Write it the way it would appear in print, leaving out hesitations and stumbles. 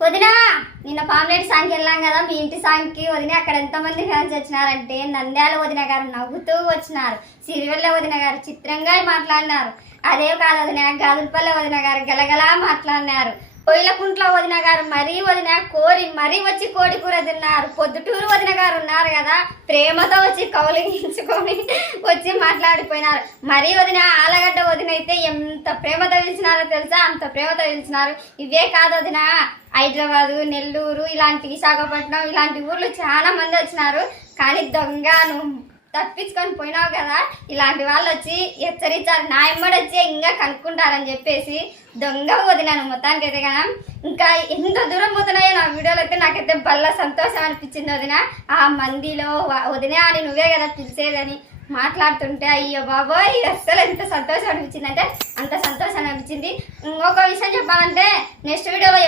వదినా నిన్న పాంప్లెట్ సాంగ్కి వెళ్ళాం కదా, మీ ఇంటి సాంగ్కి వదిన అక్కడ ఎంతమంది ఫ్యాన్స్ వచ్చినారంటే నంద్యాల వదిన గారు నవ్వుతూ వచ్చినారు, సిరివెల్ల వదిన గారు చిత్రంగా మాట్లాడినారు, అదే కాదు వదిన గాదులపల్లె వదిన గారు గలగలా మాట్లాడినారు, పొయ్యిలకుంట్ల వదిన గారు మరీ వదిన కోరి మరీ వచ్చి కోడి కూర తిన్నారు, పొద్దుటూరు వదిన గారు ఉన్నారు కదా ప్రేమతో వచ్చి కౌలించుకొని వచ్చి మాట్లాడిపోయినారు, మరీ వదిన ఆలగడ్డ వదిన అయితే ఎంత ప్రేమతో పిలిచినారో తెలుసా, అంత ప్రేమతో పిలిచినారు. ఇవే కాదు వదిన హైదరాబాదు, నెల్లూరు, ఇలాంటి విశాఖపట్నం ఇలాంటి ఊర్లు చాలా మంది వచ్చినారు, కానీ దొంగ నువ్వు తప్పించుకొని పోయినావు కదా, ఇలాంటి వాళ్ళు వచ్చి హెచ్చరించారు, నా ఎమ్మడి వచ్చి ఇంకా కనుక్కుంటారని చెప్పేసి దొంగ వదినాను మొత్తానికి అయితే కదా. ఇంకా ఎంత దూరం పోతున్నాయో నా వీడియోలో అయితే నాకైతే బల్ల సంతోషం అనిపించింది వదిన. ఆ మందిలో వదిన అని నువ్వే కదా పిలిచేదని మాట్లాడుతుంటే అయ్యో బాబోయ్ అస్సలు ఎంత సంతోషం అనిపించింది అంటే అంత సంతోషం అనిపించింది. ఇంకొక విషయం చెప్పాలంటే నెక్స్ట్ వీడియోలో